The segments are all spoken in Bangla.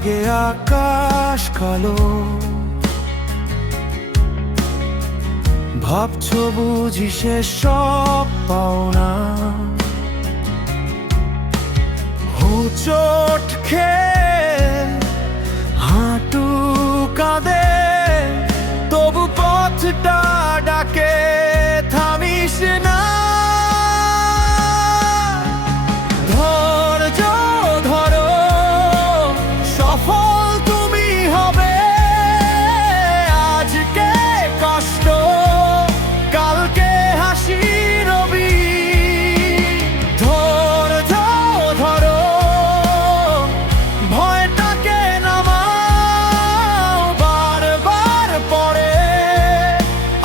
লাগে আকাশ কালো, ভাবছো বুঝি সে সব পাওনা। হোঁচট খেয়ে হাঁটু কাঁদে, তবু পথটা ডাকে থামিস না। ধৈর্য ধরো, সফল তুমি হবে। আজকে কষ্ট, কালকে হাসি রবি। ধৈর্য ধরো, ভয়টাকে নামাও, বারবার পরে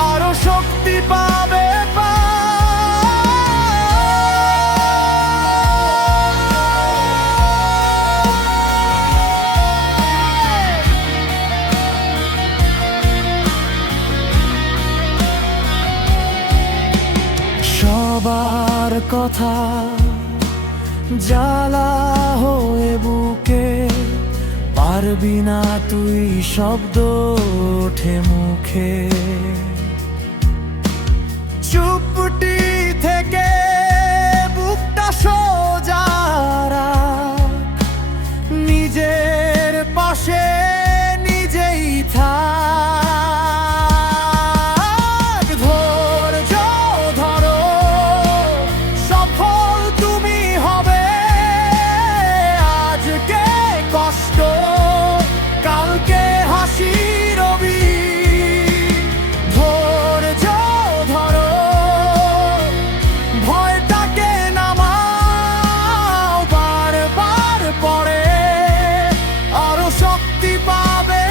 আরো শক্তি পাবে। সবার কথা জ্বালা হয়ে বুকে, পারবি না তুই শব্দ ওঠে মুখে। চুপটি থেকে বুকটা সোজা রাখ, নিজের পাশে নিজেই থাক। ধৈর্য ধরো, সফল তুমি হবে। আজকে কষ্ট, কালকে হাসি রবি। ধৈর্য ধরো, ভয়টাকে নামাও, বারবার পরে আরো শক্তি পাবে।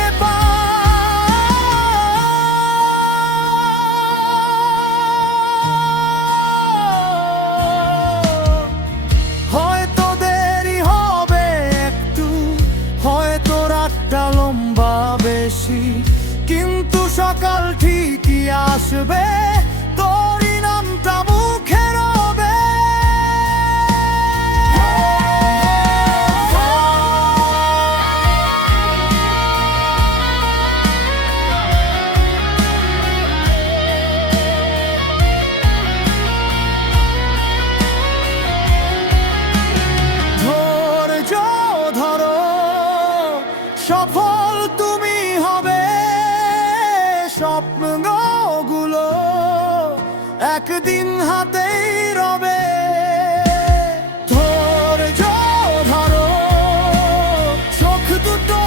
হয়তো দেরি হবে একটু, হয়তো রাতটা লম্বা বেশি, কিন্তু সকাল ঠিকই আসবে, তোরই নামটা মুখে রবে। ধৈর্য ধরো, সফল তুমি হবে। স্বপ্নগুলো একদিন হাতেই রবে। ধৈর্য ধরো, চোখ দুটো